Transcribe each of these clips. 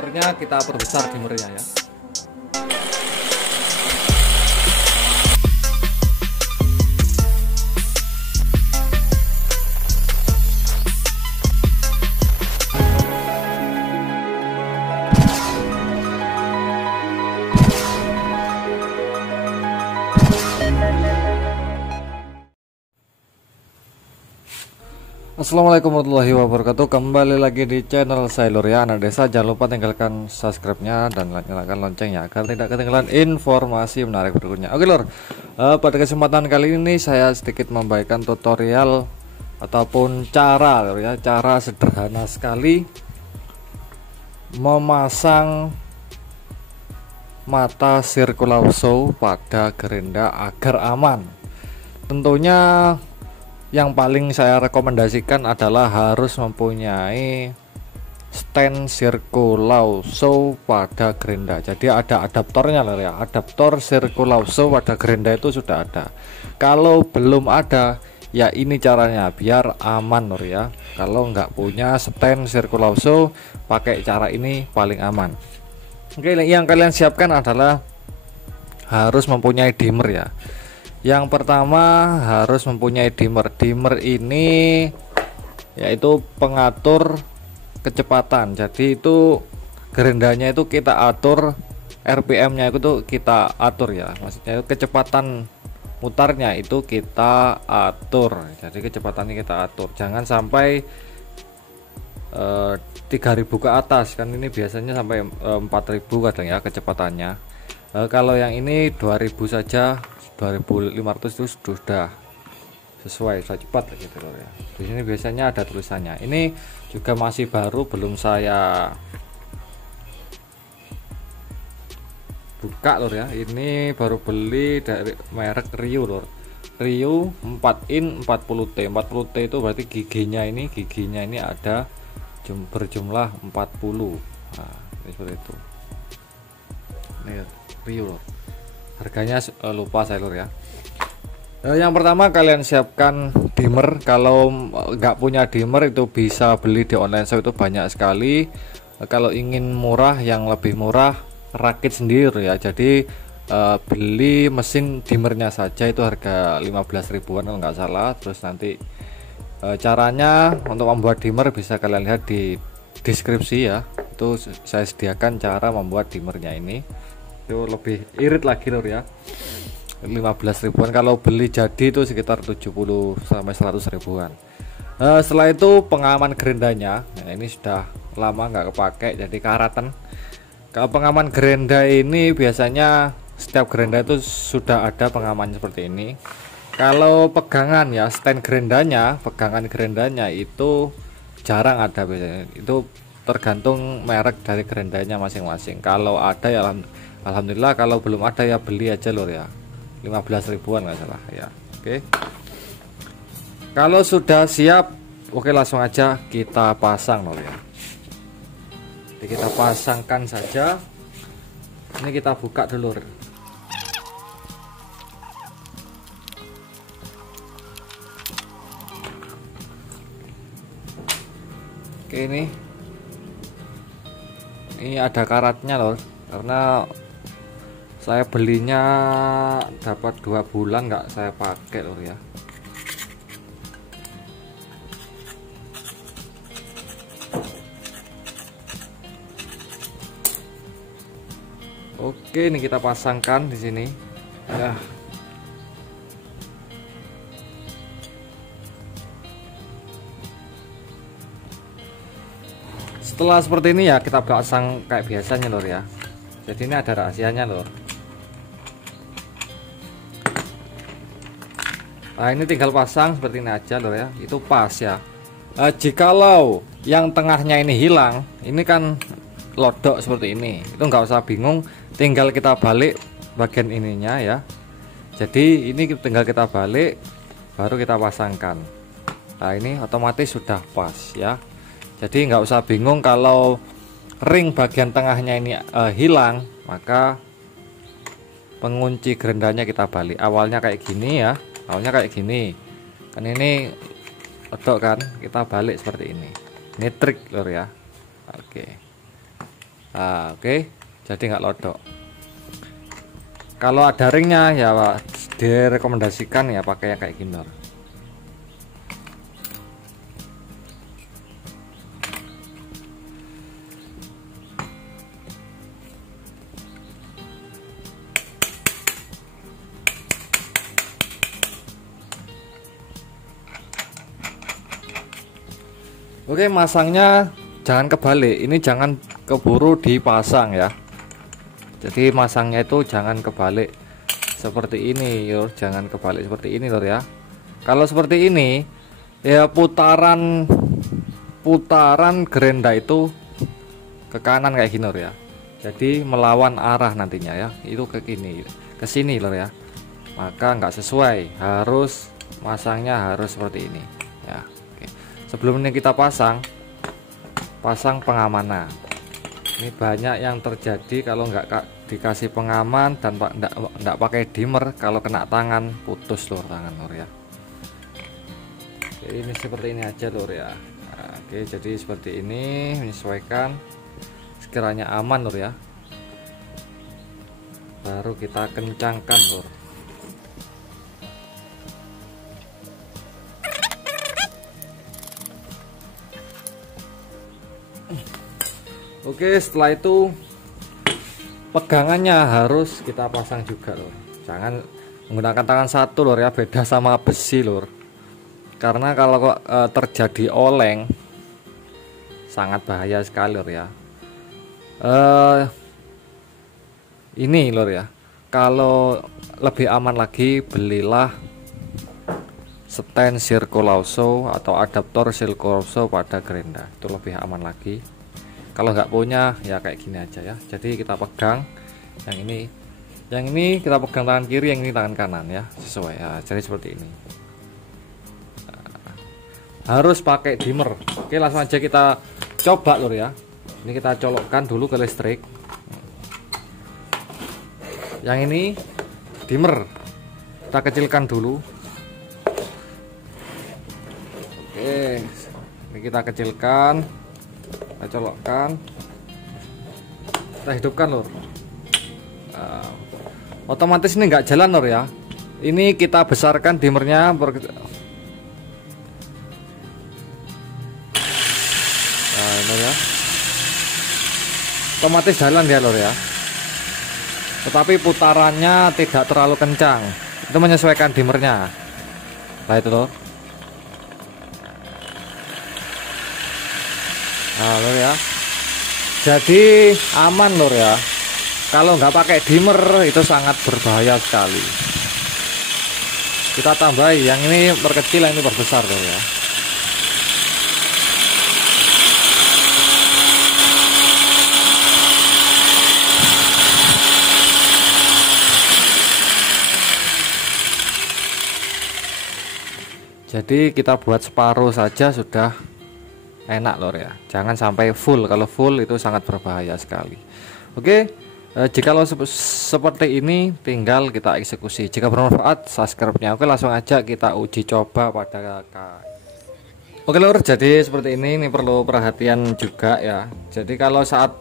dimmernya kita perbesar dimmernya ya. Assalamualaikum warahmatullahi wabarakatuh. Kembali lagi di channel saya Lur ya, anak desa. Jangan lupa tinggalkan subscribe-nya dan nyalakan loncengnya agar tidak ketinggalan informasi menarik berikutnya. Oke Lur, pada kesempatan kali ini saya sedikit membagikan tutorial ataupun cara Lur ya, cara sederhana sekali memasang mata sirkulauso pada gerenda agar aman. Tentunya yang paling saya rekomendasikan adalah harus mempunyai stand sirkulauso pada gerenda. Jadi ada adaptornya loh ya, adaptor sirkulauso pada gerenda itu sudah ada. Kalau belum ada, ya ini caranya biar aman loh ya. Kalau nggak punya stand sirkulauso, pakai cara ini paling aman. Oke, yang kalian siapkan adalah harus mempunyai dimmer ya. Yang pertama harus mempunyai dimmer. Dimmer ini yaitu pengatur kecepatan. Jadi itu gerendanya itu kita atur, RPM-nya itu tuh kita atur ya. Maksudnya kecepatan mutarnya itu kita atur. Jadi kecepatannya kita atur. Jangan sampai 3000 ke atas, kan ini biasanya sampai 4000 kadang ya kecepatannya. Kalau yang ini 2000 saja, 2500 itu sudah sesuai, sudah cepat gitu loh ya. Di sini biasanya ada tulisannya. Ini juga masih baru, belum saya buka lor ya. Ini baru beli dari merek Rio lor. Rio 4 in 40T. 40T itu berarti giginya ini ada berjumlah 40. Nah, seperti itu. Ini Rio lor. Harganya lupa saya lur ya. Yang pertama kalian siapkan dimmer. Kalau nggak punya dimmer itu bisa beli di online shop, itu banyak sekali. Kalau ingin murah, yang lebih murah rakit sendiri ya. Jadi beli mesin dimmernya saja itu harga 15 ribuan kalau nggak salah. Terus nanti caranya untuk membuat dimmer bisa kalian lihat di deskripsi ya. Itu saya sediakan cara membuat dimmernya ini. Itu lebih irit lagi lor ya, 15 ribuan. Kalau beli jadi itu sekitar 70 sampai 100 ribuan. Setelah itu pengaman gerendanya, nah ini sudah lama nggak kepake jadi karatan. Kalau pengaman gerenda ini biasanya setiap gerenda itu sudah ada pengaman seperti ini. Kalau pegangan ya, stand gerendanya, pegangan gerendanya itu jarang ada biasanya. Itu tergantung merek dari gerendanya masing-masing. Kalau ada ya alhamdulillah, kalau belum ada ya beli aja lor ya, 15 ribuan nggak salah ya. Oke, kalau sudah siap, oke langsung aja kita pasang lor ya. Jadi kita pasangkan saja. Ini kita buka dulu lor. Oke, ini ada karatnya lor, karena saya belinya dapat 2 bulan nggak saya pakai lor ya. Oke, ini kita pasangkan di sini ya. Setelah seperti ini ya kita pasang kayak biasanya lor ya. Jadi ini ada rahasianya lor. Nah, ini tinggal pasang seperti ini aja lor ya. Itu pas ya. Jikalau yang tengahnya ini hilang, ini kan lodok seperti ini, itu nggak usah bingung, tinggal kita balik bagian ininya ya. Jadi ini tinggal kita balik, baru kita pasangkan. Nah, ini otomatis sudah pas ya. Jadi nggak usah bingung kalau ring bagian tengahnya ini hilang, maka pengunci gerendanya kita balik. Awalnya kayak gini ya, awalnya kayak gini kan, ini odok kan, kita balik seperti ini trik lor ya. Oke, Nah, oke, jadi nggak lodok. Kalau ada ringnya ya direkomendasikan ya pakai yang kayak gini lor. Oke, masangnya jangan kebalik, ini jangan keburu dipasang ya. Jadi masangnya itu jangan kebalik seperti ini lor, jangan kebalik seperti ini lor ya. Kalau seperti ini ya putaran gerenda itu ke kanan kayak gini lor ya. Jadi melawan arah nantinya ya, itu ke sini lor ya. Maka nggak sesuai, harus masangnya harus seperti ini ya. Sebelum ini kita pasang pengamanan. Ini banyak yang terjadi kalau nggak dikasih pengaman dan nggak pakai dimmer, kalau kena tangan putus lor tangan lor ya. Oke, ini seperti ini aja lor ya. Nah, oke, jadi seperti ini, menyesuaikan sekiranya aman lor ya. Baru kita kencangkan lor. Oke, setelah itu pegangannya harus kita pasang juga lor. Jangan menggunakan tangan satu lor ya, beda sama besi lor. Karena kalau terjadi oleng sangat bahaya sekali lor ya. Ini lor ya, kalau lebih aman lagi belilah stand Circulauso atau adaptor Circulauso pada gerenda, itu lebih aman lagi. Kalau nggak punya ya kayak gini aja ya. Jadi kita pegang yang ini kita pegang tangan kiri, yang ini tangan kanan ya, sesuai ya. Jadi seperti ini. Harus pakai dimmer. Oke, langsung aja kita coba lor ya. Ini kita colokkan dulu ke listrik. Yang ini dimmer kita kecilkan dulu. Oke, ini kita kecilkan, kita colokkan, kita hidupkan lor. Otomatis ini nggak jalan lor ya. Ini kita besarkan dimmernya nah ini ya, otomatis jalan dia lor ya, tetapi putarannya tidak terlalu kencang, itu menyesuaikan dimmernya. Nah itu lor. Nah lor ya, jadi aman lor ya. Kalau nggak pakai dimmer itu sangat berbahaya sekali. Kita tambahi yang ini perkecil, yang ini perbesar lor ya. Jadi kita buat separuh saja sudah enak lor ya. Jangan sampai full, kalau full itu sangat berbahaya sekali. Oke, jikalau seperti ini tinggal kita eksekusi. Jika bermanfaat subscribe-nya. Oke, langsung aja kita uji coba pada Oke lor, jadi seperti ini perlu perhatian juga ya. Jadi kalau saat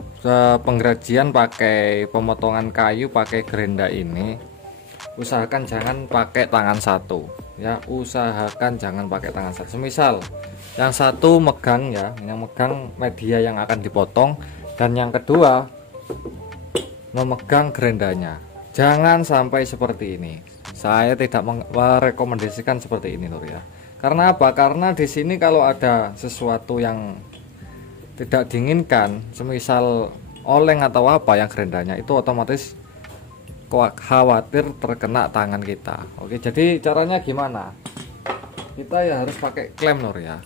pengrajin pakai pemotongan kayu pakai gerenda ini, usahakan jangan pakai tangan satu ya, usahakan jangan pakai tangan satu. Semisal yang satu megang ya, yang megang media yang akan dipotong, dan yang kedua memegang gerendanya. Jangan sampai seperti ini. Saya tidak merekomendasikan seperti ini lor ya. Karena apa? Karena di sini kalau ada sesuatu yang tidak diinginkan, semisal oleng atau apa yang gerendanya, itu otomatis khawatir terkena tangan kita. Oke, jadi caranya gimana? Kita ya harus pakai klem lor ya.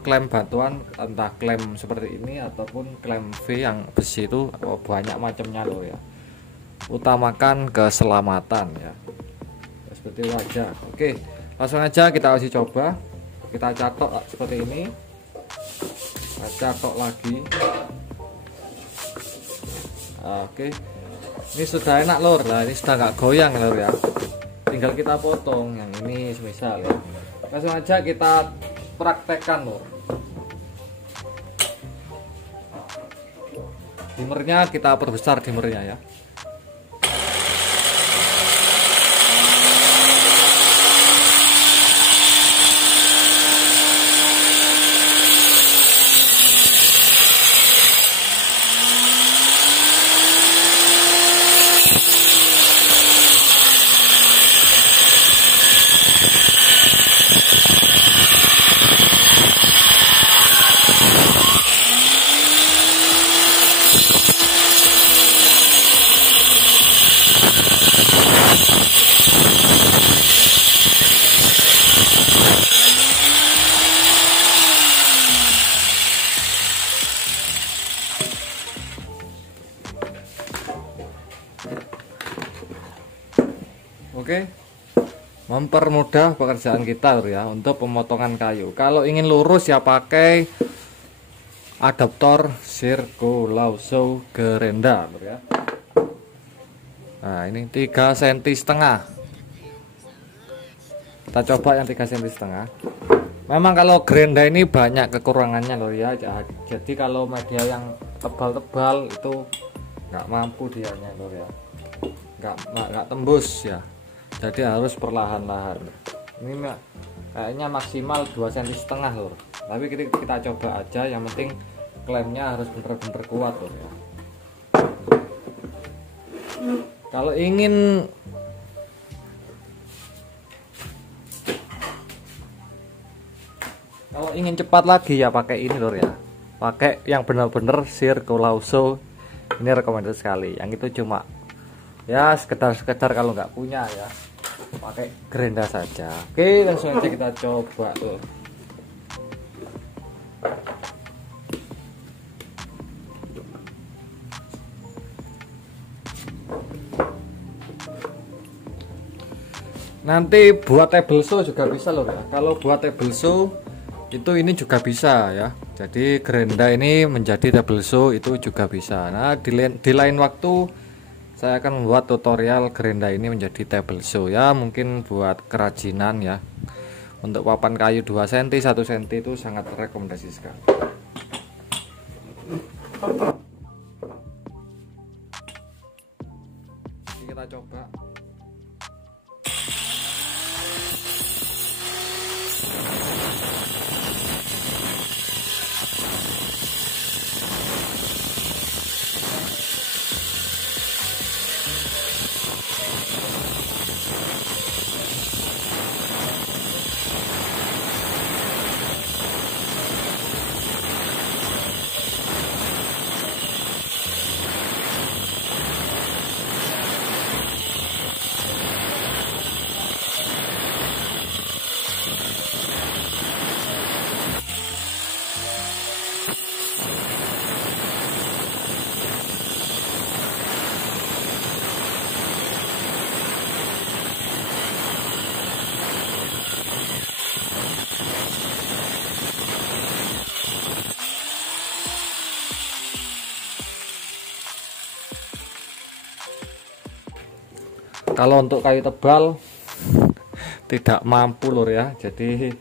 Klem bantuan, entah klem seperti ini ataupun klem V yang besi, itu banyak macamnya lor ya. Utamakan keselamatan ya. Seperti itu aja. Oke, langsung aja kita uji coba. Kita catok seperti ini. Kita catok lagi. Oke, ini sudah enak lor. Nah ini sudah nggak goyang lor ya. Tinggal kita potong yang ini semisal ya. Langsung aja kita praktekkan lor. Dimmernya kita perbesar dimmernya ya. Oke, mempermudah pekerjaan kita lur ya untuk pemotongan kayu. Kalau ingin lurus ya pakai adaptor Circulauso Gerenda lur ya. Nah ini 3,5 cm. Kita coba yang 3,5 cm. Memang kalau gerenda ini banyak kekurangannya lur ya. Jadi kalau media yang tebal-tebal itu nggak mampu dianya lur ya, nggak tembus ya. Jadi harus perlahan-lahan. Ini kayaknya maksimal 2,5 cm lur. Tapi kita coba aja, yang penting klemnya harus bener-bener kuat lur ya. Kalau ingin cepat lagi ya pakai ini lur ya. Pakai yang benar-benar Circulauso. Ini rekomendasi sekali. Yang itu cuma ya sekedar kalau nggak punya ya pakai gerenda saja. Oke, langsung aja kita coba tuh. Nanti buat table saw juga bisa loh ya. Kalau buat table saw itu ini juga bisa ya. Jadi gerenda ini menjadi table saw itu juga bisa. Nah di lain waktu saya akan membuat tutorial gerenda ini menjadi table saw ya, mungkin buat kerajinan ya. Untuk papan kayu 2 cm 1 cm itu sangat rekomendasi sekali. Jadi kita coba. Kalau untuk kayu tebal tidak mampu lur ya, jadi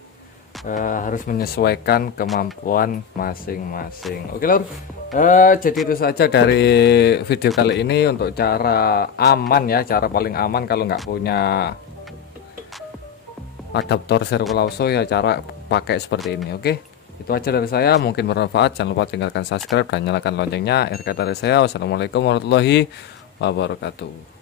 harus menyesuaikan kemampuan masing-masing. Oke lur, jadi itu saja dari video kali ini untuk cara aman ya, cara paling aman kalau nggak punya adaptor Circulauso ya, cara pakai seperti ini. Oke, itu aja dari saya, mungkin bermanfaat. Jangan lupa tinggalkan subscribe dan nyalakan loncengnya. Akhir kata dari saya, wassalamualaikum warahmatullahi wabarakatuh.